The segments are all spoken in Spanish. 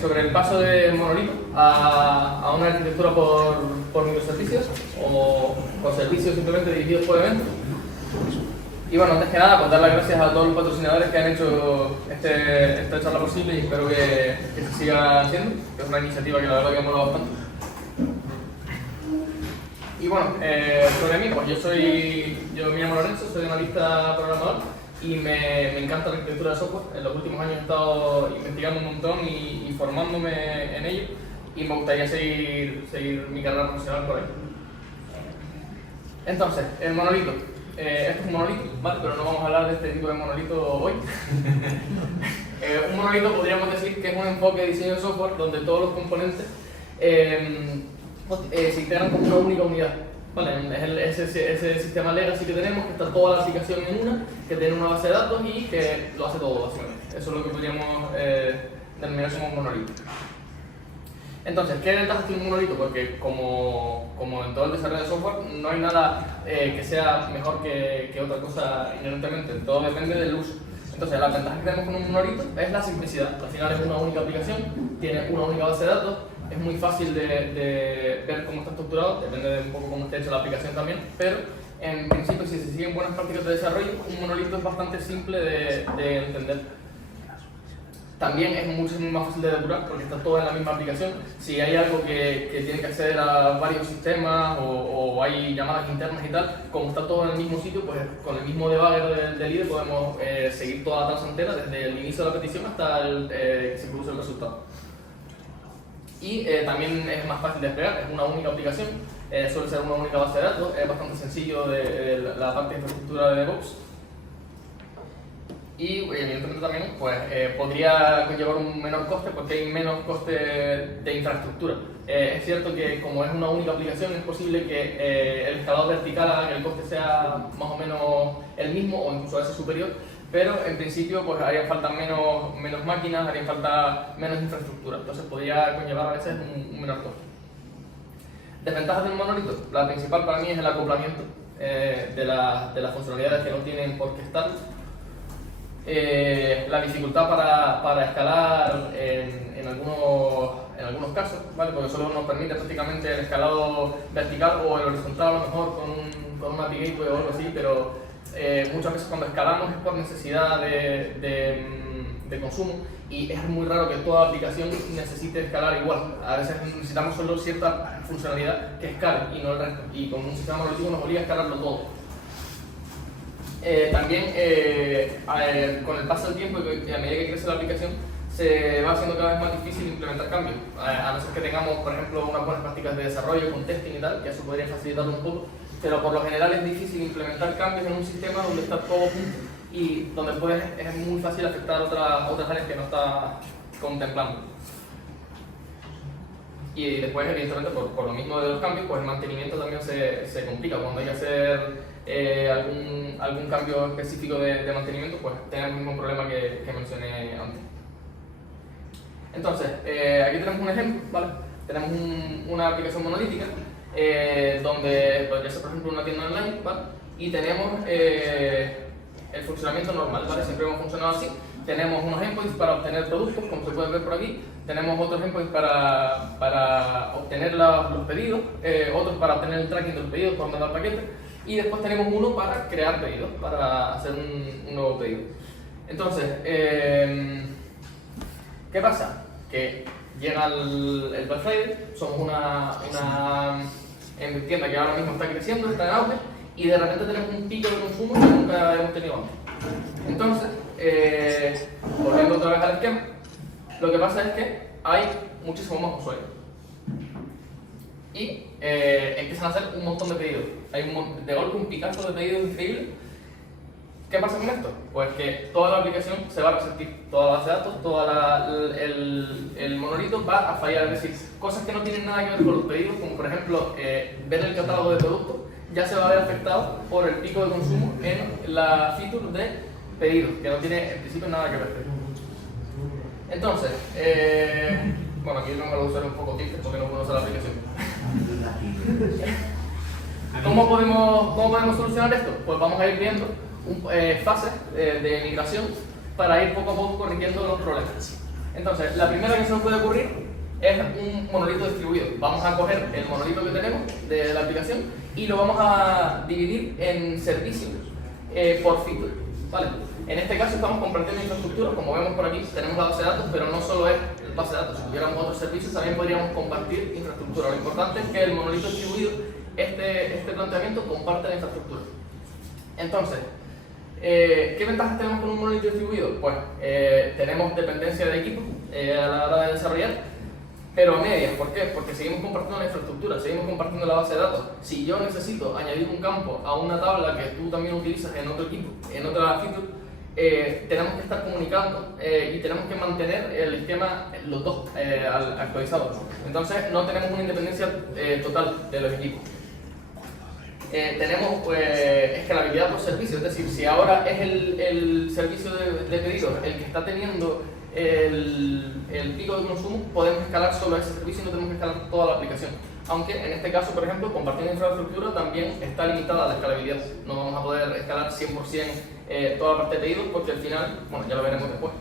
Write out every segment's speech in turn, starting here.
sobre el paso de monolito a una arquitectura por microservicios o servicios simplemente dirigidos por eventos. Y bueno, antes que nada, pues dar las gracias a todos los patrocinadores que han hecho esta charla posible y espero que se siga haciendo, que es una iniciativa que la verdad que mola bastante. Y bueno, sobre mí, pues yo me llamo Lorenzo, soy analista programador y me encanta la arquitectura de software. En los últimos años he estado investigando un montón y formándome en ello y me gustaría seguir mi carrera profesional por ahí. Entonces, el monolito. Esto es un monolito, ¿vale? Pero no vamos a hablar de este tipo de monolito hoy. Un monolito podríamos decir que es un enfoque de diseño de software donde todos los componentes se integran como una única unidad. ¿Vale? Es ese sistema legacy que tenemos, que está toda la aplicación en una, que tiene una base de datos y que lo hace todo, básicamente. Eso es lo que podríamos denominar como un monolito. Entonces, ¿qué ventajas tiene un monolito? Porque como en todo el desarrollo de software, no hay nada que sea mejor que otra cosa inherentemente, todo depende del uso. Entonces, la ventaja que tenemos con un monolito es la simplicidad. Al final es una única aplicación, tiene una única base de datos, es muy fácil de ver cómo está estructurado, depende de un poco cómo esté hecha la aplicación también, pero en principio, si se siguen buenas prácticas de desarrollo, un monolito es bastante simple de entender. También es muchísimo más fácil de depurar porque está todo en la misma aplicación. Si hay algo que tiene que acceder a varios sistemas o hay llamadas internas y tal, como está todo en el mismo sitio, pues con el mismo debugger del IDE podemos seguir toda la tasa entera desde el inicio de la petición hasta que se produce el resultado. Y también es más fácil de desplegar, es una única aplicación, suele ser una única base de datos, es bastante sencillo de la parte de infraestructura de DevOps. Y evidentemente también pues, podría conllevar un menor coste porque hay menos coste de infraestructura. Es cierto que como es una única aplicación es posible que el escalado vertical haga que el coste sea más o menos el mismo o incluso a veces superior, pero en principio pues, harían falta menos máquinas, harían falta menos infraestructura, entonces podría conllevar a veces un menor coste. Desventajas del monolito, la principal para mí es el acoplamiento de las funcionalidades que no tienen por qué estar. La dificultad para escalar en algunos casos, ¿vale? Porque solo nos permite prácticamente el escalado vertical o el horizontal a lo mejor con un API gateway o algo así, pero muchas veces cuando escalamos es por necesidad de consumo y es muy raro que toda aplicación necesite escalar igual. A veces necesitamos solo cierta funcionalidad que escale y no el resto, y con un sistema monolítico nos obliga a escalarlo todo. También con el paso del tiempo y a medida que crece la aplicación se va haciendo cada vez más difícil implementar cambios, a no ser que tengamos por ejemplo unas buenas prácticas de desarrollo con testing y tal, que eso podría facilitarlo un poco, pero por lo general es difícil implementar cambios en un sistema donde está todo junto y donde es muy fácil afectar otras áreas que no está contemplando. Y después, evidentemente, por lo mismo de los cambios, pues el mantenimiento también se complica. Cuando hay que hacer algún cambio específico de mantenimiento, pues tenemos el mismo problema que mencioné antes. Entonces, aquí tenemos un ejemplo, ¿vale? Tenemos una aplicación monolítica donde podría ser, por ejemplo, una tienda online, ¿vale? Y tenemos el funcionamiento normal, ¿vale? Siempre hemos funcionado así. Tenemos unos endpoints para obtener productos, como se puede ver por aquí. Tenemos otros endpoints para obtener los pedidos, otros para obtener el tracking de los pedidos, por mandar paquetes. Y después tenemos uno para crear pedidos, para hacer un nuevo pedido. Entonces, ¿qué pasa? Que llega el Black Friday, somos una tienda que ahora mismo está creciendo, está en auge, y de repente tenemos un pico de consumo que nunca hemos tenido antes. Entonces, volviendo otra vez al esquema, lo que pasa es que hay muchísimos más usuarios y empiezan a hacer un montón de pedidos. Hay de golpe un picazo de pedidos increíble. ¿Qué pasa con esto? Pues que toda la aplicación se va a resentir, toda la base de datos, todo el monolito va a fallar, es decir, cosas que no tienen nada que ver con los pedidos, como por ejemplo ver el catálogo de productos, ya se va a ver afectado por el pico de consumo en la feature de pedidos, que no tiene en principio nada que ver. Entonces, bueno, aquí tengo que usar un poco tips porque no puedo usar la aplicación. ¿Cómo podemos solucionar esto? Pues vamos a ir viendo fases de migración para ir poco a poco corrigiendo los problemas. Entonces, la primera que se nos puede ocurrir es un monolito distribuido. Vamos a coger el monolito que tenemos de la aplicación y lo vamos a dividir en servicios por feature, ¿vale? En este caso estamos compartiendo infraestructura, como vemos por aquí, tenemos la base de datos, pero no solo es base de datos. Si tuviéramos otros servicios, también podríamos compartir infraestructura. Lo importante es que el monolito distribuido, este planteamiento, comparte la infraestructura. Entonces, ¿qué ventajas tenemos con un monolito distribuido? Pues tenemos dependencia de equipos a la hora de desarrollar, pero a medias. ¿Por qué? Porque seguimos compartiendo la infraestructura, seguimos compartiendo la base de datos. Si yo necesito añadir un campo a una tabla que tú también utilizas en otro equipo, en otra feature, tenemos que estar comunicando y tenemos que mantener el esquema los dos actualizados. Entonces no tenemos una independencia total de los equipos. Tenemos escalabilidad por servicio, es decir, si ahora es el servicio de pedidos el que está teniendo el pico de consumo, podemos escalar solo ese servicio y no tenemos que escalar toda la aplicación. Aunque en este caso, por ejemplo, compartiendo infraestructura también está limitada la escalabilidad. No vamos a poder escalar 100% toda la parte de pedidos porque al final, bueno, ya lo veremos después.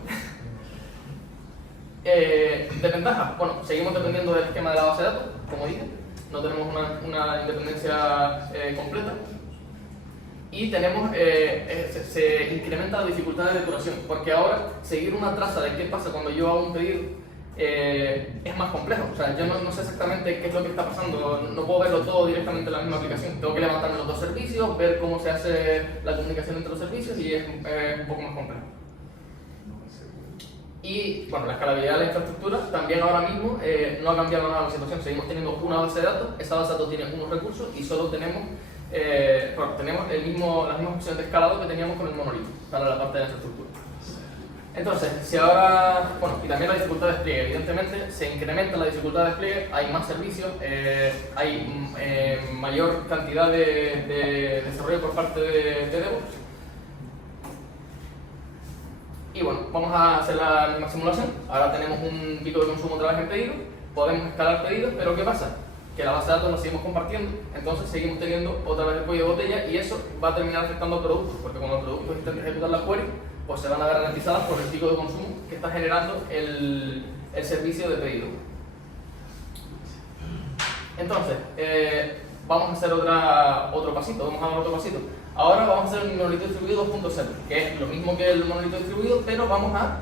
Desventajas, bueno, seguimos dependiendo del esquema de la base de datos, como dije. No tenemos una independencia completa. Y tenemos, se incrementa la dificultad de depuración, porque ahora seguir una traza de qué pasa cuando yo hago un pedido es más complejo. O sea, yo no sé exactamente qué es lo que está pasando, no puedo verlo todo directamente en la misma aplicación. Tengo que levantarme los dos servicios, ver cómo se hace la comunicación entre los servicios y es un poco más complejo. Y bueno, la escalabilidad de la infraestructura también ahora mismo no ha cambiado nada la situación. Seguimos teniendo una base de datos, esa base de datos tiene unos recursos y solo tenemos, tenemos las mismas opciones de escalado que teníamos con el monolito para la parte de la infraestructura. Entonces, si ahora, bueno, y también la dificultad de despliegue, evidentemente se incrementa la dificultad de despliegue, hay más servicios, hay mayor cantidad de desarrollo por parte de DevOps. Y bueno, vamos a hacer la misma simulación. Ahora tenemos un pico de consumo otra vez en pedidos, podemos escalar pedidos, pero ¿qué pasa? Que la base de datos la seguimos compartiendo, entonces seguimos teniendo otra vez el cuello de botella y eso va a terminar afectando al producto, porque cuando el producto intenta ejecutar la query, pues se van a ver ralentizadas por el pico de consumo que está generando el servicio de pedido. Entonces, vamos a hacer otro pasito, vamos a dar otro pasito. Ahora vamos a hacer un monolito distribuido 2.0, que es lo mismo que el monolito distribuido, pero vamos a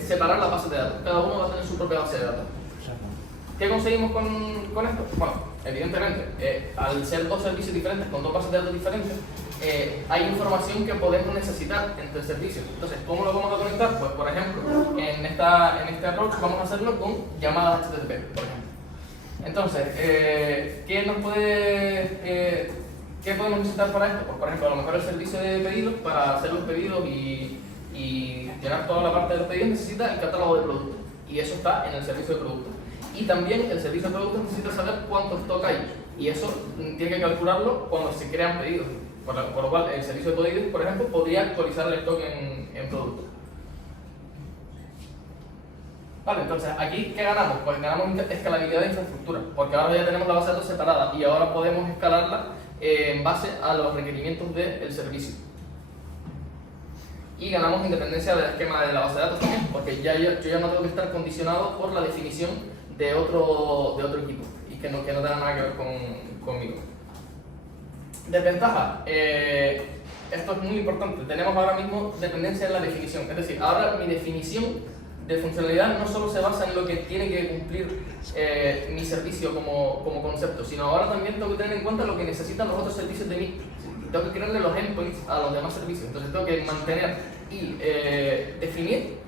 separar las bases de datos. Cada uno va a tener su propia base de datos. ¿Qué conseguimos con esto? Bueno, evidentemente, al ser dos servicios diferentes, con dos bases de datos diferentes, hay información que podemos necesitar entre servicios. Entonces, ¿cómo lo vamos a conectar? Pues, por ejemplo, en este approach vamos a hacerlo con llamadas HTTP, por ejemplo. Entonces, ¿qué podemos necesitar para esto? Pues, por ejemplo, a lo mejor el servicio de pedidos, para hacer los pedidos y gestionar toda la parte de los pedidos, necesita el catálogo de productos. Y eso está en el servicio de productos. Y también el servicio de productos necesita saber cuánto stock hay. Y eso tiene que calcularlo cuando se crean pedidos. Por lo cual, el servicio de pedidos, por ejemplo, podría actualizar el stock en productos. Vale, entonces, ¿aquí qué ganamos? Pues ganamos escalabilidad de infraestructura, porque ahora ya tenemos la base de datos separada y ahora podemos escalarla en base a los requerimientos del servicio. Y ganamos independencia del esquema de la base de datos también, porque yo ya no tengo que estar condicionado por la definición de otro equipo y que no tenga nada que ver conmigo. Desventaja, esto es muy importante, tenemos ahora mismo dependencia en la definición, es decir, ahora mi definición de funcionalidad no solo se basa en lo que tiene que cumplir mi servicio como concepto, sino ahora también tengo que tener en cuenta lo que necesitan los otros servicios de mí. Tengo que crearle los endpoints a los demás servicios, entonces tengo que mantener y definir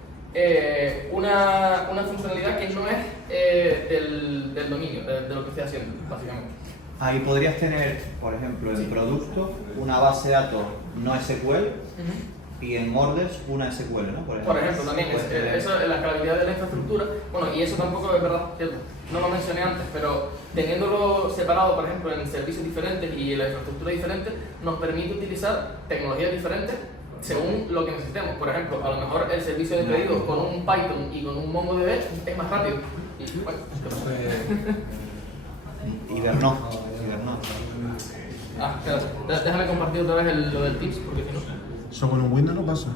una funcionalidad que no es del dominio, de lo que estoy haciendo, básicamente. Ahí podrías tener, por ejemplo, en producto una base de datos no SQL y en Morders una SQL, ¿no? Por ejemplo también, eso es la escalabilidad de la infraestructura. Bueno, y eso tampoco es verdad, ¿cierto? No lo mencioné antes, pero teniéndolo separado, por ejemplo, en servicios diferentes y en la infraestructura diferente, nos permite utilizar tecnologías diferentes según lo que necesitemos. Por ejemplo, a lo mejor el servicio de pedidos con un Python y con un MongoDB es más rápido. Y bueno, Hibernó. Espérate, déjame compartir otra vez lo del tips, porque si no... Eso con un Windows no pasa.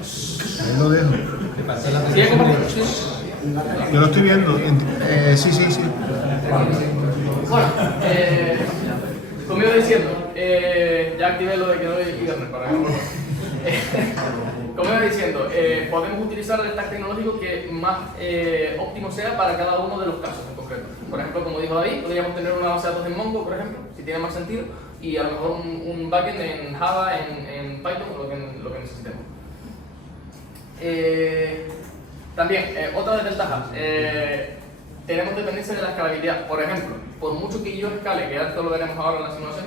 Ahí lo dejo. ¿Sigue compartiendo? Sí. Yo lo estoy viendo. Sí, sí, sí. Bueno, como iba diciendo, ya activé lo de que no hay internet para que no. Como iba diciendo, podemos utilizar el stack tecnológico que más óptimo sea para cada uno de los casos en concreto. Por ejemplo, como dijo David, podríamos tener una base de datos en Mongo, por ejemplo, si tiene más sentido, y a lo mejor un backend en Java, en Python, lo que necesitemos. También, otra desventaja, tenemos dependencia de la escalabilidad. Por ejemplo, por mucho que yo escale, que esto lo veremos ahora en la simulación,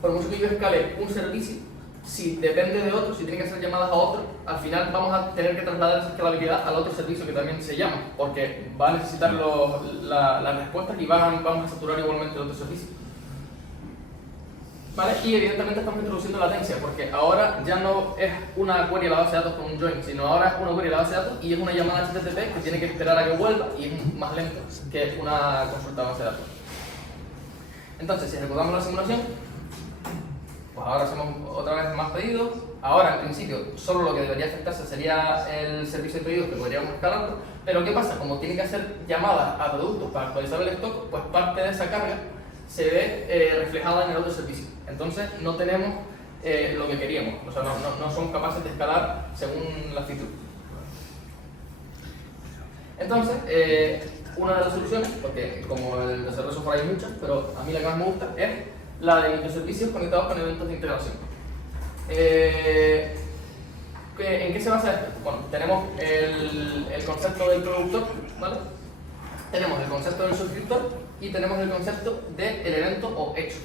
por mucho que yo escale un servicio, si depende de otro, si tiene que hacer llamadas a otro, al final vamos a tener que trasladar esa escalabilidad al otro servicio que también se llama, porque va a necesitar las respuestas y vamos a saturar igualmente el otro servicio. ¿Vale? Y evidentemente estamos introduciendo latencia, porque ahora ya no es una query a la base de datos con un join, sino ahora es una query a la base de datos y es una llamada HTTP que tiene que esperar a que vuelva y es más lento que una consulta a base de datos. Entonces, si ejecutamos la simulación, pues ahora hacemos otra vez más pedidos. Ahora, en principio, solo lo que debería afectarse sería el servicio de pedidos, que podríamos escalarlo. Pero ¿qué pasa? Como tiene que hacer llamadas a productos para actualizar el stock, pues parte de esa carga se ve reflejada en el otro servicio. Entonces, no tenemos lo que queríamos. O sea, no somos capaces de escalar según la feature. Entonces, una de las soluciones, porque como el desarrollo de software hay muchas, pero a mí la que más me gusta es la de microservicios conectados con eventos de integración. ¿En qué se basa esto? Bueno, tenemos el concepto del productor, ¿vale? Tenemos el concepto del suscriptor y tenemos el concepto del evento o hecho.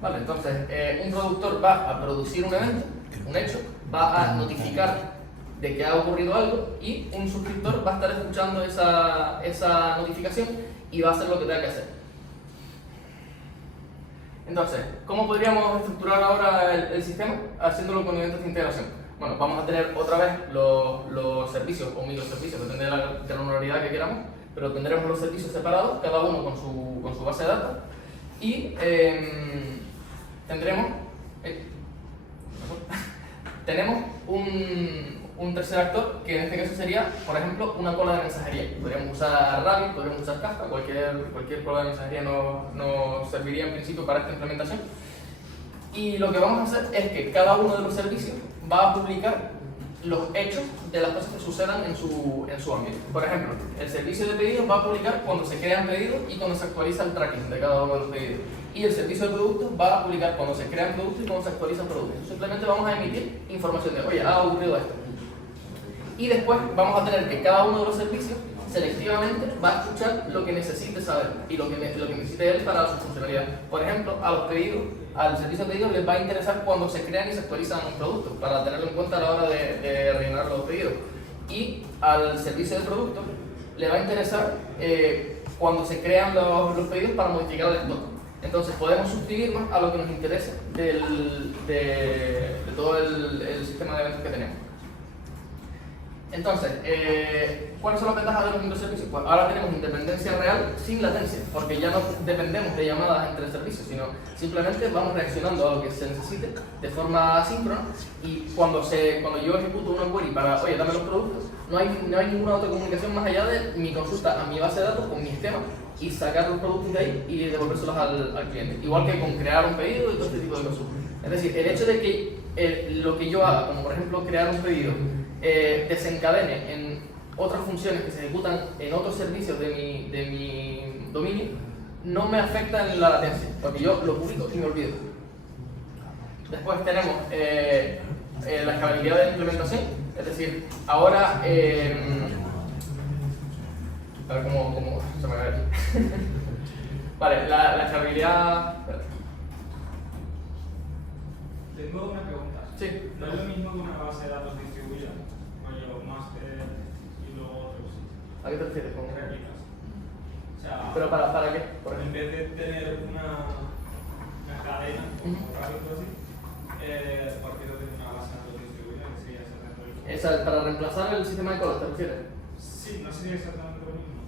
¿Vale? Entonces, un productor va a producir un evento, un hecho, va a notificar de que ha ocurrido algo y un suscriptor va a estar escuchando esa notificación y va a hacer lo que tenga que hacer. Entonces, ¿cómo podríamos estructurar ahora el sistema haciéndolo con eventos de integración? Bueno, vamos a tener otra vez los servicios o microservicios, depende de la granularidad que queramos, pero tendremos los servicios separados, cada uno con su base de datos, y tenemos un tercer actor, que en este caso sería, por ejemplo, una cola de mensajería. Podríamos usar Rabbit, podríamos usar Kafka, cualquier cola de mensajería nos serviría en principio para esta implementación. Y lo que vamos a hacer es que cada uno de los servicios va a publicar los hechos de las cosas que sucedan en su ámbito. Por ejemplo, el servicio de pedidos va a publicar cuando se crean pedidos y cuando se actualiza el tracking de cada uno de los pedidos. Y el servicio de productos va a publicar cuando se crean productos y cuando se actualizan productos. Simplemente vamos a emitir información de, oye, ha ocurrido esto. Y después vamos a tener que cada uno de los servicios selectivamente va a escuchar lo que necesite saber y lo que necesite él para su funcionalidad. Por ejemplo, a los pedidos, al servicio de pedidos les va a interesar cuando se crean y se actualizan los productos para tenerlo en cuenta a la hora de rellenar los pedidos. Y al servicio de productos le va a interesar cuando se crean los pedidos para modificar el stock. Entonces podemos suscribirnos a lo que nos interese de todo el sistema de eventos que tenemos. Entonces, ¿cuáles son las ventajas de los microservicios? Pues ahora tenemos independencia real sin latencia, porque ya no dependemos de llamadas entre servicios, sino simplemente vamos reaccionando a lo que se necesite de forma asíncrona y cuando yo ejecuto una query para, oye, dame los productos, no hay ninguna otra comunicación más allá de mi consulta a mi base de datos con mi esquema y sacar los productos de ahí y devolvérselos al cliente. Igual que con crear un pedido y todo este tipo de cosas. Es decir, el hecho de que lo que yo haga, como por ejemplo crear un pedido, desencadene en otras funciones que se ejecutan en otros servicios de mi dominio, no me afecta en la latencia, porque yo lo publico y me olvido. Después tenemos la escalabilidad de la implementación, es decir, ahora, a ver cómo se me ve aquí. Vale, la escalabilidad... Tengo una pregunta. Sí. ¿No es lo mismo que una base de datos distribuida? Rollo master y luego otros. ¿A qué te refieres con Réplicas. O sea, ¿pero para qué? Por en ejemplo. vez de tener una cadena, como Rabbit o así, partido de una base de datos distribuida, que sería exactamente lo mismo. Para reemplazar el sistema de colas, ¿te refieres? Sí, no sería exactamente lo mismo.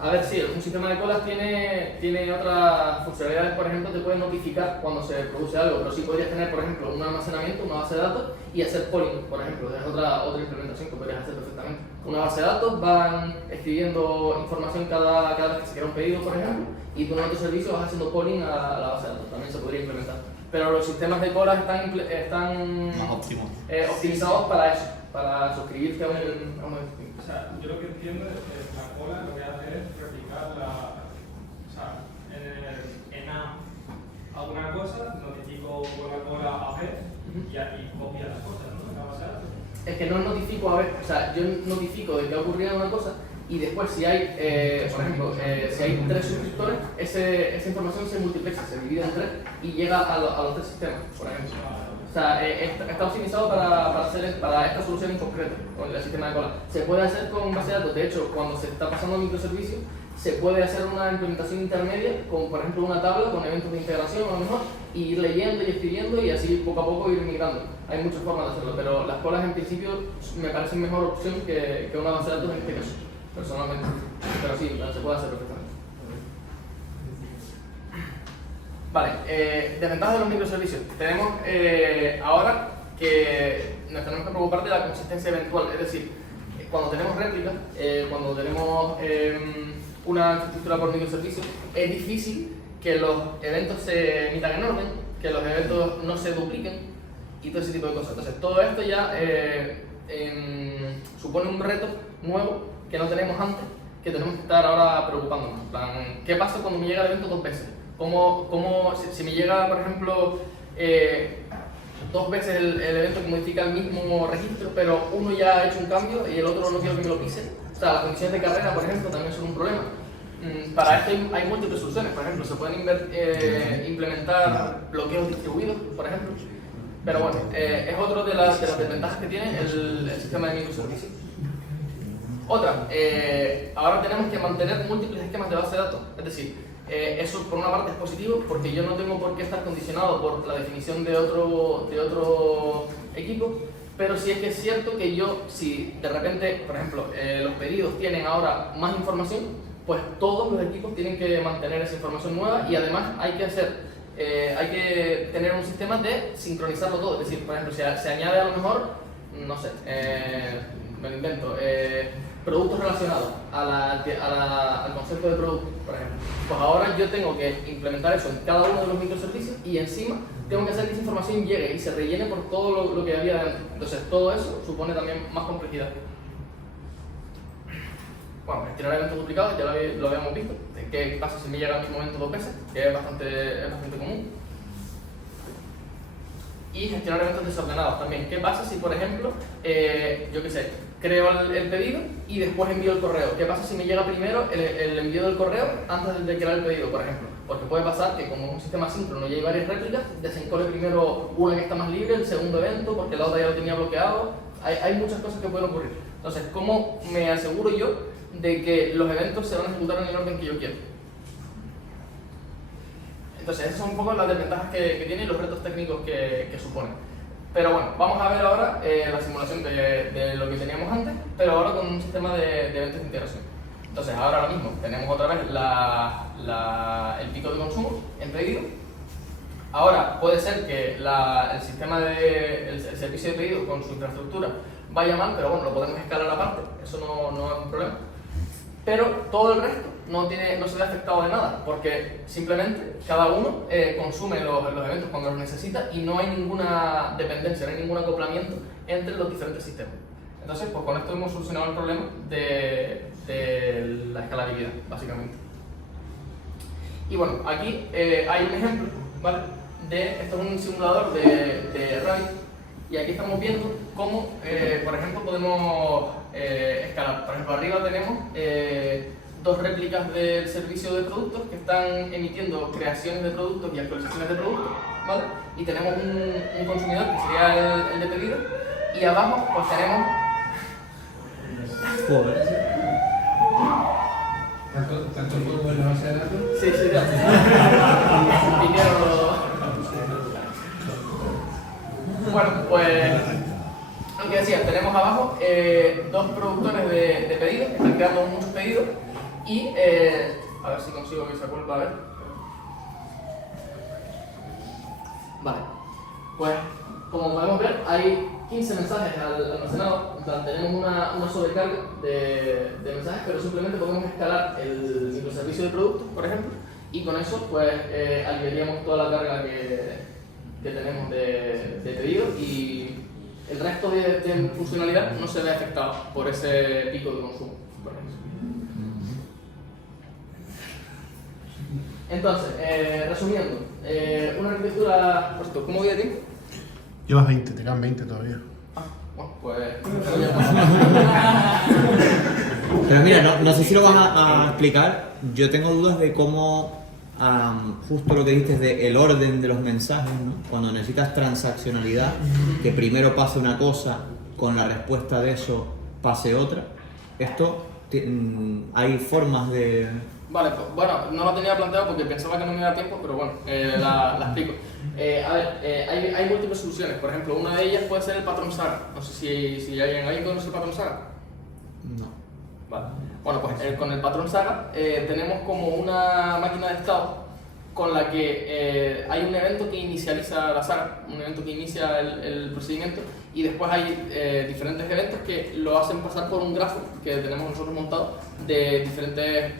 A ver, sí, un sistema de colas tiene otras funcionalidades, por ejemplo, te puede notificar cuando se produce algo, pero sí podrías tener, por ejemplo, un almacenamiento, una base de datos y hacer polling, por ejemplo, es otra implementación que podrías hacer perfectamente. Una base de datos van escribiendo información cada vez que se crea un pedido, por ejemplo, y tú en otro servicio vas haciendo polling a la base de datos, también se podría implementar. Pero los sistemas de colas están Más óptimo. optimizados para eso, para suscribirte a un O sea, yo lo que entiendo es que la cola lo que hace es replicar o sea, en A alguna cosa, notifico con la cola a B y copia las cosas, ¿no? En la base de datos. Es que no notifico a ver, o sea, yo notifico de que ha ocurrido una cosa y después si hay, por ejemplo, si hay 3 suscriptores, esa información se multiplica, se divide en 3 y llega a los 3 sistemas, por ejemplo. O sea, está optimizado para esta solución en concreto, con el sistema de cola. Se puede hacer con base de datos, de hecho, cuando se está pasando a microservicios, se puede hacer una implementación intermedia, con por ejemplo una tabla con eventos de integración a lo mejor, y ir leyendo y escribiendo y así poco a poco ir migrando. Hay muchas formas de hacerlo, pero las colas en principio me parecen mejor opción que una base de datos en este caso, personalmente. Pero sí, se puede hacer perfectamente. Vale, desventajas de los microservicios. Tenemos ahora que nos tenemos que preocupar de la consistencia eventual, es decir, cuando tenemos réplicas, cuando tenemos una infraestructura por microservicios, es difícil que los eventos se emitan en orden, que los eventos no se dupliquen y todo ese tipo de cosas. Entonces, todo esto ya supone un reto nuevo que no tenemos antes, que tenemos que estar ahora preocupándonos. En plan, ¿qué pasa cuando me llega el evento 2 veces? Si me llega, por ejemplo, 2 veces el evento que modifica el mismo registro, pero uno ya ha hecho un cambio y el otro no quiero que me lo pise? O sea, las condiciones de carrera, por ejemplo, también son un problema. Para esto hay múltiples soluciones. Por ejemplo, se pueden implementar bloqueos distribuidos, por ejemplo. Pero bueno, es otro de las desventajas que tiene el sistema de microservicios. Otra, ahora tenemos que mantener múltiples esquemas de base de datos. Es decir, eso por una parte es positivo porque yo no tengo por qué estar condicionado por la definición de otro equipo, pero sí es que es cierto que yo, si de repente, por ejemplo, los pedidos tienen ahora más información, pues todos los equipos tienen que mantener esa información nueva y además hay que tener un sistema de sincronizarlo todo. Es decir, por ejemplo, se añade a lo mejor, no sé, me lo invento, productos relacionados al concepto de producto, por ejemplo. Pues ahora yo tengo que implementar eso en cada uno de los microservicios y encima tengo que hacer que esa información llegue y se rellene por todo lo que había dentro. Entonces todo eso supone también más complejidad. Bueno, gestionar eventos duplicados ya lo habíamos visto. ¿Qué pasa si me llega al mismo evento 2 veces? Que es bastante común. Y gestionar eventos desordenados también. ¿Qué pasa si, por ejemplo, yo qué sé, creo el pedido y después envío el correo? ¿Qué pasa si me llega primero el envío del correo antes de crear el pedido, por ejemplo? Porque puede pasar que como un sistema síncrono y hay varias réplicas, desencole primero una que está más libre, el segundo evento, porque la otra ya lo tenía bloqueado. Hay muchas cosas que pueden ocurrir. Entonces, ¿cómo me aseguro yo de que los eventos se van a ejecutar en el orden que yo quiero? Entonces, esas son un poco las desventajas que tiene y los retos técnicos que suponen. Pero bueno, vamos a ver ahora la simulación de lo que teníamos antes, pero ahora con un sistema de eventos de integración. Entonces, ahora mismo tenemos otra vez el pico de consumo en pedido. Ahora puede ser que el sistema el servicio de pedido con su infraestructura vaya mal, pero bueno, lo podemos escalar aparte, eso no es un problema. Pero todo el resto no se ve afectado de nada, porque simplemente cada uno consume los eventos cuando los necesita y no hay ninguna dependencia, no hay ningún acoplamiento entre los diferentes sistemas. Entonces, pues con esto hemos solucionado el problema de la escalabilidad, básicamente. Y bueno, aquí hay un ejemplo, ¿vale? Esto es un simulador de Rabbit, y aquí estamos viendo cómo, por ejemplo, podemos escalar. Por ejemplo, arriba tenemos 2 réplicas del servicio de productos que están emitiendo creaciones de productos y actualizaciones de productos, ¿vale? Y tenemos un consumidor que sería el de pedido, y abajo pues tenemos... ¿Tanto juego en la base de datos? Sí, ya. Bueno, pues lo que decía, tenemos abajo 2 productores de pedidos que están creando muchos pedidos Y a ver si consigo que se vuelva a ver. Vale, pues como podemos ver hay 15 mensajes almacenados. En plan, tenemos una sobrecarga de mensajes, pero simplemente podemos escalar el microservicio de productos, por ejemplo, y con eso pues aliviaríamos toda la carga que tenemos de pedido, y el resto de funcionalidad no se ve afectado por ese pico de consumo, por ejemplo. Entonces, resumiendo, una arquitectura, por cierto, ¿cómo voy de tiempo? Llevas 20, te quedan 20 todavía. Ah, bueno, pues... Pero mira, no sé si lo vas a explicar. Yo tengo dudas de cómo, justo lo que dijiste de el orden de los mensajes, ¿no? Cuando necesitas transaccionalidad, que primero pase una cosa, con la respuesta de eso pase otra. Esto, hay formas de... Vale, pues bueno, no lo tenía planteado porque pensaba que no me iba a dar tiempo, pero bueno, la explico. A ver, hay múltiples soluciones. Por ejemplo, una de ellas puede ser el patrón Saga. No sé si alguien conoce el patrón Saga. No. Vale. Bueno, pues con el patrón Saga tenemos como una máquina de estado con la que hay un evento que inicializa la saga, un evento que inicia el procedimiento, y después hay diferentes eventos que lo hacen pasar por un grafo que tenemos nosotros montado de diferentes,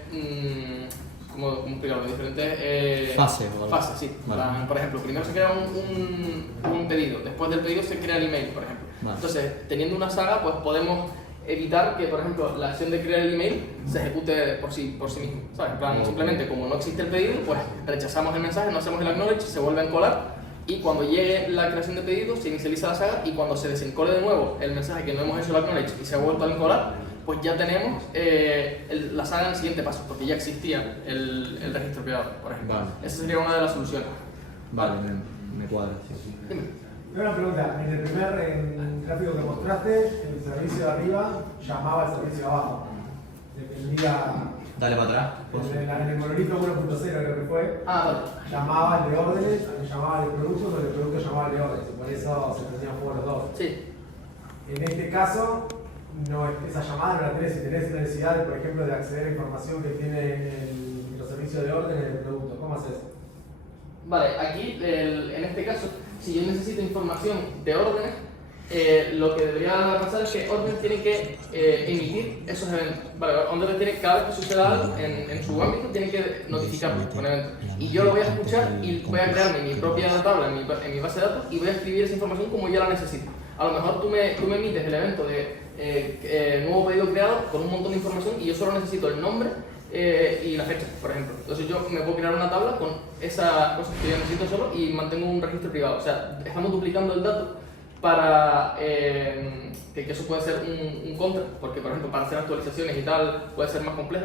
¿cómo explicarlo? Diferentes fases, sí. Vale. Por ejemplo, primero se crea un pedido, después del pedido se crea el email, por ejemplo. Vale. Entonces, teniendo una saga, pues podemos evitar que, por ejemplo, la acción de crear el email se ejecute por sí mismo, ¿sabes? En plan, simplemente, como no existe el pedido, pues rechazamos el mensaje, no hacemos el acknowledge, se vuelve a encolar, y cuando llegue la creación de pedido se inicializa la saga, y cuando se desencole de nuevo el mensaje que no hemos hecho el acknowledge y se ha vuelto a encolar, pues ya tenemos la saga en el siguiente paso, porque ya existía el registro privado, por ejemplo. Vale. Esa sería una de las soluciones. Vale, me cuadra, sí. Dime. Una pregunta, en el primer gráfico que mostraste, el servicio de arriba llamaba al servicio de abajo. Dependía, Dale para atrás. en el monolito 1.0 creo que fue, Vale. llamaba al de órdenes, llamaba al de productos, o el de productos llamaba al de órdenes, y por eso se prendían fuego los dos. Sí. En este caso, esa llamada no la tenés, si tenés necesidad, por ejemplo, de acceder a información que tiene el microservicio de órdenes del producto. ¿Cómo haces? Vale, aquí en este caso, si yo necesito información de órdenes, lo que debería pasar es que órdenes tiene que emitir esos eventos. Vale, órdenes tiene, cada vez que suceda algo en su ámbito, tiene que notificarlo con eventos. Y yo lo voy a escuchar y voy a crearme mi propia tabla en mi base de datos y voy a escribir esa información como ya la necesito. A lo mejor tú me emites el evento de nuevo pedido creado con un montón de información y yo solo necesito el nombre y la fecha, por ejemplo. Entonces yo me puedo crear una tabla con esas cosas que yo necesito solo y mantengo un registro privado. O sea, estamos duplicando el dato para que eso puede ser un contra, porque por ejemplo para hacer actualizaciones y tal puede ser más complejo,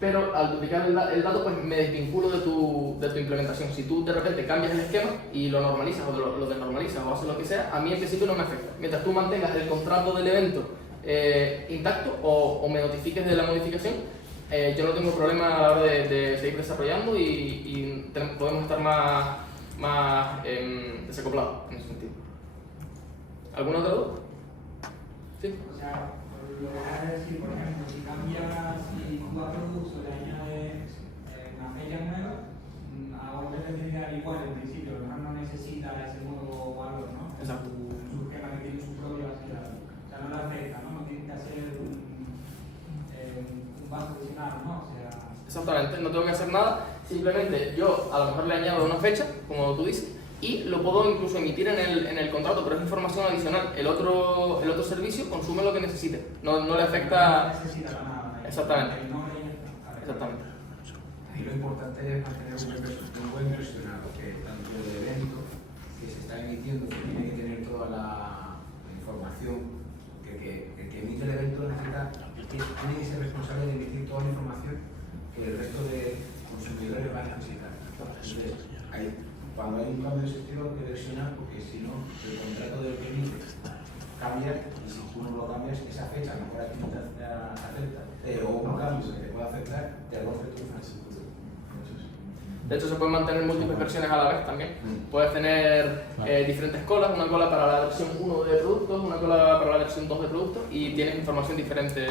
pero al duplicar el dato pues me desvinculo de tu implementación. Si tú de repente cambias el esquema y lo normalizas o lo desnormalizas o haces lo que sea, a mí en principio no me afecta. Mientras tú mantengas el contrato del evento intacto o me notifiques de la modificación, yo no tengo problema a la hora de seguir desarrollando y podemos estar más desacoplados en ese sentido. ¿Alguna otra duda? Sí. O sea, lo que vas a decir, por ejemplo, si cambias, si tú a producto le añades una fecha nueva, ahora te tiene que dar igual en principio, lo no necesita ese nuevo valor, ¿no? Exacto. Su esquema que tiene su propia base de datos. O sea, no le afecta, ¿no? No tiene que hacer un banco adicional, ¿no? O sea... Exactamente, no tengo que hacer nada, simplemente yo a lo mejor le añado una fecha, como tú dices, y lo puedo incluso emitir en el contrato, pero es información adicional. El otro servicio consume lo que necesite, no le afecta... No necesita nada. Exactamente. El nombre y ya está. Exactamente. Y lo importante es mantener un buen versionado, que tanto el evento que se está emitiendo, que tiene que tener toda la información, que el que emite el evento tiene que ser responsable de emitir toda la información que el resto de consumidores van a necesitar. Entonces, cuando hay un cambio de sistema hay que versionar, porque si no, el contrato del que emite cambia, y si tú no lo cambias, esa fecha a lo mejor a ti no te afecta, pero un cambio que te puede afectar, te lo afecta en el futuro. De hecho, se pueden mantener múltiples versiones a la vez también. Puedes tener diferentes colas, una cola para la versión 1 de productos, una cola para la versión 2 de productos, y tienes información diferente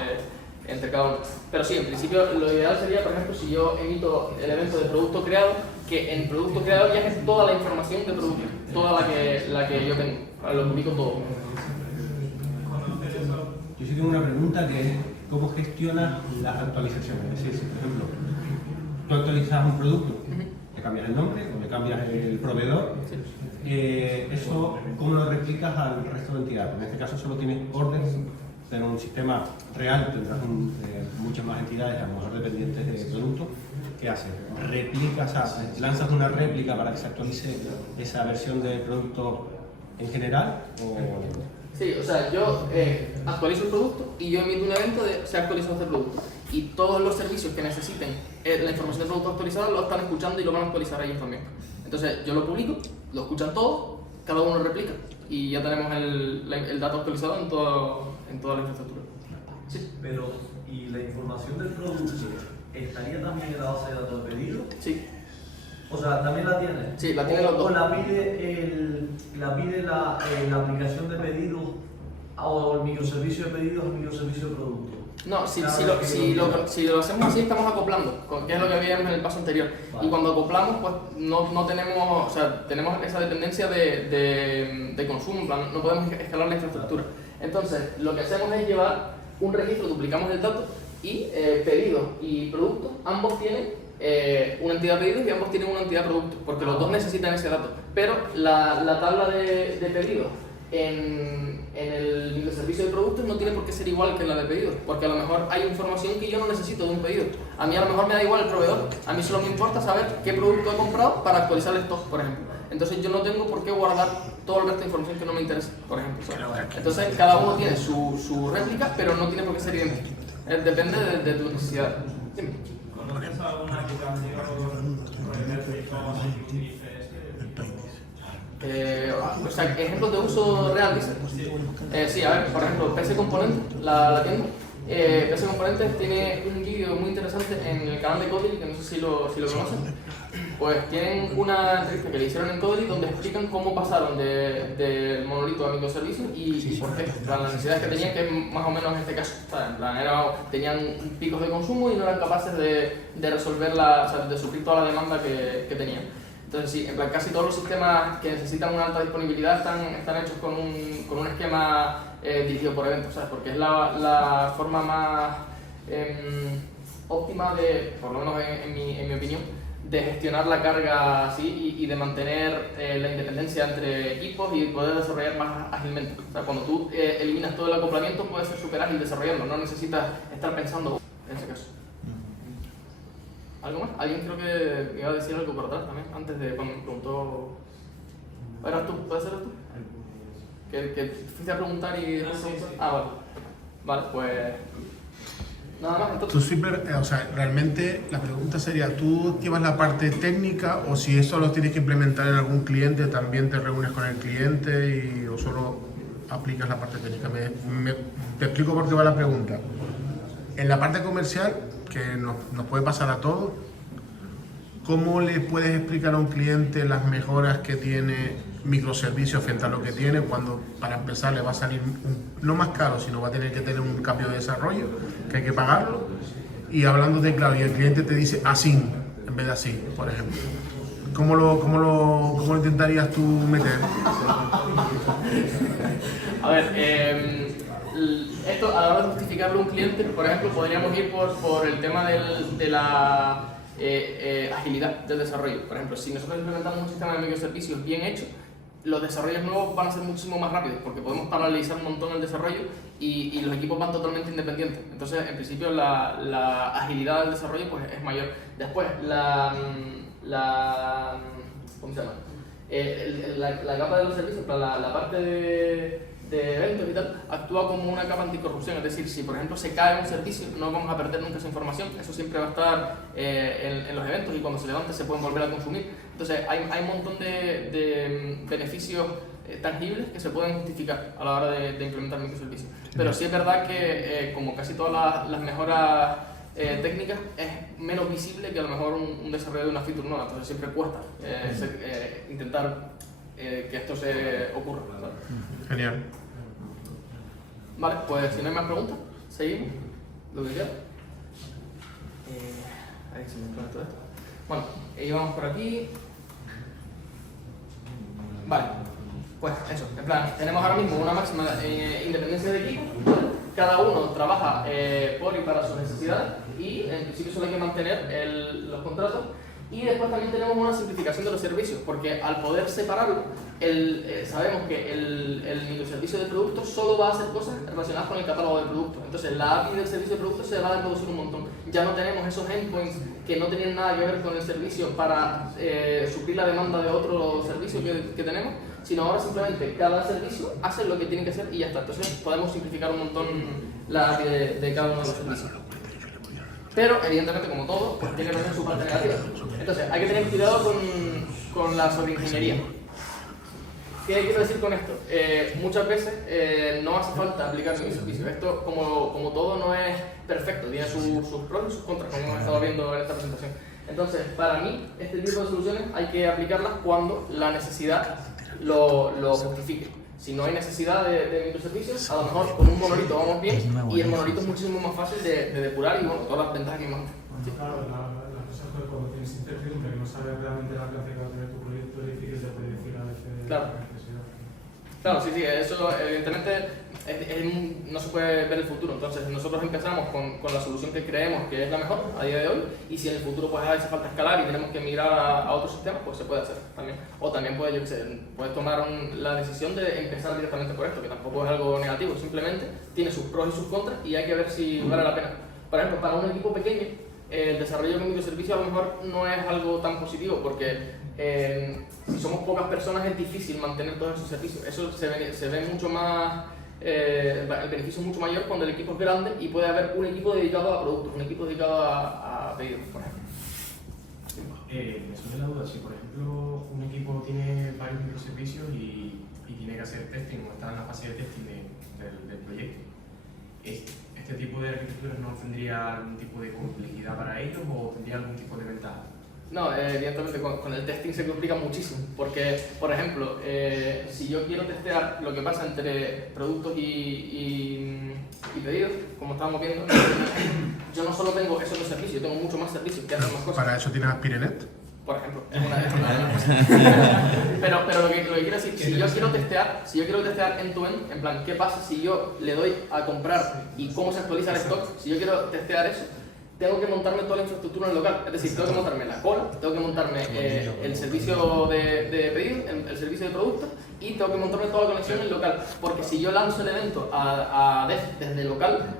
entre cada uno. Pero sí, en principio lo ideal sería, por ejemplo, si yo emito el evento de producto creado, que en producto creado viaje toda la información de producto, toda la que yo tengo, lo publico todo. Yo sí tengo una pregunta que es ¿cómo gestionas las actualizaciones? Es decir, si por ejemplo tú actualizas un producto, le cambias el nombre o le cambias el proveedor, eso ¿cómo lo replicas al resto de entidades? En este caso solo tienes órdenes, pero en un sistema real tendrás muchas más entidades, a lo mejor dependientes de producto. ¿Qué haces? ¿Replicas, o sea, lanzas una réplica para que se actualice esa versión del producto en general? Sí, o sea, yo actualizo el producto y yo emito un evento de se ha actualizado este producto. Y todos los servicios que necesiten la información del producto actualizado lo están escuchando y lo van a actualizar ellos también. Entonces yo lo publico, lo escuchan todos, cada uno lo replica y ya tenemos el dato actualizado en toda la infraestructura. Sí. Pero, ¿y la información del producto estaría también en la base de datos de pedido? Sí. O sea, ¿también la tiene? Sí, la tiene los dos. ¿O la pide la aplicación de pedidos o el microservicio de pedidos o el microservicio de producto? No, si lo hacemos así estamos acoplando, que es lo que habíamos en el paso anterior. Vale. Y cuando acoplamos, pues no tenemos, o sea, tenemos esa dependencia de consumo, en plan, no podemos escalar la infraestructura. Entonces, lo que hacemos es llevar un registro, duplicamos el dato y pedidos y productos, ambos tienen una entidad pedidos y ambos tienen una entidad producto, porque los dos necesitan ese dato. Pero la tabla de pedidos en el microservicio de productos no tiene por qué ser igual que la de pedidos, porque a lo mejor hay información que yo no necesito de un pedido. A mí a lo mejor me da igual el proveedor, a mí solo me importa saber qué producto he comprado para actualizar el stock, por ejemplo. Entonces yo no tengo por qué guardar todo el resto de información que no me interesa, por ejemplo. Entonces cada uno tiene su réplica, pero no tiene por qué ser idéntico. Depende de tu necesidad. Dime. ¿Conoces alguna aplicación Netflix o así que utilice O sea, ejemplos de uso real, dices. Sí, a ver, por ejemplo, PC Componentes, la tienda. PC Componentes tiene un vídeo muy interesante en el canal de Codely, que no sé si lo conocen. Pues tienen una entrevista que le hicieron en Codely donde explican cómo pasaron del monolito a microservicios y por qué. Las necesidades que tenían, que es más o menos en este caso. O sea, en plan, tenían picos de consumo y no eran capaces de resolver o sea, de suplir toda la demanda que tenían. Entonces sí, en plan, casi todos los sistemas que necesitan una alta disponibilidad están hechos con un esquema dirigido por eventos, ¿sabes? Porque es la forma más óptima de, por lo menos en mi opinión, de gestionar la carga así y de mantener la independencia entre equipos y poder desarrollar más ágilmente. O sea, cuando tú eliminas todo el acoplamiento puedes ser súper ágil desarrollando, no necesitas estar pensando en ese caso. ¿Algo más? Alguien creo que iba a decir algo por atrás también, antes de cuando me preguntó... ¿Eras tú? ¿Puede ser tú? Que fuiste a preguntar y... vale. Vale, pues... Nada más, entonces... Tú siempre, o sea, realmente la pregunta sería, ¿tú llevas la parte técnica o si eso lo tienes que implementar en algún cliente, también te reúnes con el cliente o solo aplicas la parte técnica? Te explico por qué va la pregunta. En la parte comercial, que nos puede pasar a todos, ¿cómo le puedes explicar a un cliente las mejoras que tiene microservicios frente a lo que tiene cuando para empezar le va a salir no más caro, sino va a tener que tener un cambio de desarrollo que hay que pagarlo? Y hablando de claro, y el cliente te dice así en vez de así, por ejemplo, ¿cómo lo intentarías tú meter? A ver, esto a la hora de justificarlo a un cliente, por ejemplo, podríamos ir por el tema de la agilidad del desarrollo. Por ejemplo, si nosotros implementamos un sistema de microservicios bien hecho, los desarrollos nuevos van a ser muchísimo más rápidos porque podemos paralizar un montón el desarrollo y los equipos van totalmente independientes. Entonces, en principio, la agilidad del desarrollo pues, es mayor. Después, ¿cómo se llama? La capa de los servicios, la parte de eventos y tal, actúa como una capa anticorrupción. Es decir, si por ejemplo se cae un servicio, no vamos a perder nunca esa información, eso siempre va a estar en los eventos y cuando se levante se pueden volver a consumir. Entonces hay un montón de beneficios tangibles que se pueden justificar a la hora de implementar microservicios. Pero sí es verdad que como casi todas las mejoras técnicas es menos visible que a lo mejor un desarrollo de una feature nueva, entonces siempre cuesta intentar que esto se ocurra, ¿sabes? Genial. Vale, pues si no hay más preguntas, seguimos. lo que queda. A ver si me pone todo esto. Bueno, vamos por aquí. Vale, pues eso, en plan, tenemos ahora mismo una máxima independencia de equipo, ¿vale? Cada uno trabaja por y para sus necesidades y en principio solo hay que mantener los contratos. Y después también tenemos una simplificación de los servicios, porque al poder separarlo, sabemos que el microservicio de producto solo va a hacer cosas relacionadas con el catálogo de productos. Entonces la API del servicio de productos se va a reducir un montón. Ya no tenemos esos endpoints que no tenían nada que ver con el servicio para suplir la demanda de otro servicio que tenemos, sino ahora simplemente cada servicio hace lo que tiene que hacer y ya está. Entonces podemos simplificar un montón la API de cada uno de los servicios. Pero, evidentemente, como todo, pues tiene también su parte negativa. Entonces, hay que tener cuidado con la sobreingeniería. ¿Qué quiero decir con esto? Muchas veces no hace falta aplicar ningún servicio. Esto, como todo, no es perfecto. Tiene sus pros y sus contras, como hemos estado viendo en esta presentación. Entonces, para mí, este tipo de soluciones hay que aplicarlas cuando la necesidad lo justifique. Si no hay necesidad de microservicios, a lo mejor con un monolito vamos bien y el monolito es muchísimo más fácil de depurar y bueno, todas las ventajas que hemos visto. Claro, la cosa es que cuando tienes incertidumbre y no sabes realmente la alcance que va a tener tu proyecto, es difícil de predecir a veces Claro. la necesidad. Claro, sí, eso evidentemente no se puede ver el futuro. Entonces nosotros empezamos con la solución que creemos que es la mejor a día de hoy y si en el futuro pues hace falta escalar y tenemos que migrar a otro sistema, pues se puede hacer también. O también puedes tomar la decisión de empezar directamente por esto, que tampoco es algo negativo, simplemente tiene sus pros y sus contras y hay que ver si vale la pena. Por ejemplo, para un equipo pequeño, el desarrollo de un microservicio a lo mejor no es algo tan positivo porque si somos pocas personas es difícil mantener todos esos servicios. Eso se ve mucho más, el beneficio es mucho mayor cuando el equipo es grande y puede haber un equipo dedicado a productos, un equipo dedicado a pedidos, por ejemplo. Me surge la duda, si por ejemplo un equipo tiene varios microservicios y tiene que hacer testing o está en la fase de testing del proyecto, ¿este tipo de arquitecturas no tendría algún tipo de complejidad para ellos o tendría algún tipo de ventaja? No, evidentemente con el testing se complica muchísimo, porque, por ejemplo, si yo quiero testear lo que pasa entre productos y pedidos, como estábamos viendo, yo no solo tengo esos dos servicios, yo tengo mucho más servicios que hacen más cosas. ¿Para eso tienes Aspirenet? Por ejemplo, es una de las pero lo que quiero decir, si yo quiero testear end-to-end, en plan, ¿qué pasa si yo le doy a comprar y cómo se actualiza el stock? Si yo quiero testear eso, tengo que montarme toda la infraestructura en el local, es decir, tengo que montarme la cola, tengo que montarme el servicio de pedido, el servicio de productos y tengo que montarme toda la conexión en el local, porque si yo lanzo el evento desde el local,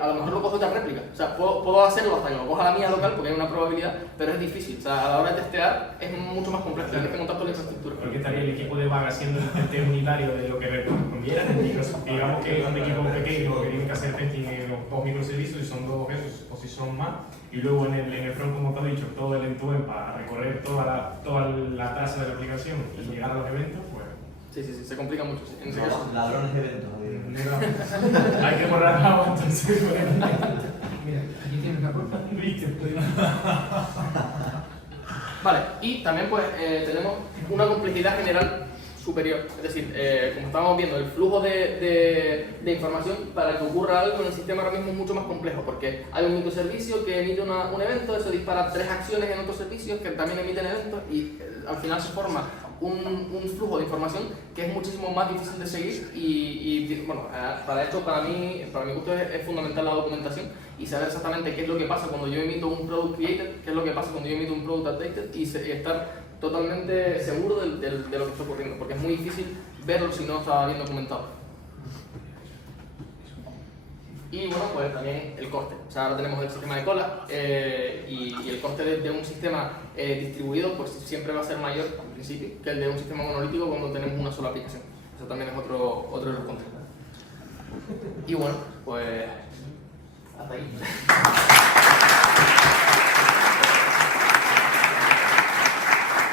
a lo mejor lo cojo otra réplica, o sea, puedo hacerlo hasta que lo coja la mía local porque hay una probabilidad, pero es difícil, o sea, a la hora de testear es mucho más complejo, tienes que montar toda la infraestructura. Porque estaría el equipo de vaga haciendo el test unitario de lo que respondiera, digamos que es un equipo pequeño que tiene que hacer testing en los dos microservicios y son dos objetos o si son más, y luego en el front, como te he dicho, todo el end-to-end para recorrer toda la tasa de la aplicación y llegar a los eventos, pues... Sí, se complica mucho, sí. En ese No, caso. ladrones de eventos. Hay que borrar la agua, entonces... Mira, aquí tienes la culpa. Vale, y también pues tenemos una complejidad general superior, es decir, como estábamos viendo, el flujo de información para que ocurra algo en el sistema ahora mismo es mucho más complejo porque hay un microservicio que emite un evento, eso dispara 3 acciones en otros servicios que también emiten eventos y al final se forma un flujo de información que es muchísimo más difícil de seguir y bueno, para mi gusto es fundamental la documentación y saber exactamente qué es lo que pasa cuando yo emito un product created, qué es lo que pasa cuando yo emito un product updated y estar totalmente seguro de lo que está ocurriendo, porque es muy difícil verlo si no está bien documentado. Y bueno, pues también el coste. O sea, ahora tenemos el sistema de cola y el coste de un sistema distribuido pues siempre va a ser mayor al principio que el de un sistema monolítico cuando tenemos una sola aplicación. Eso también es otro de los contras. Y bueno, pues hasta ahí.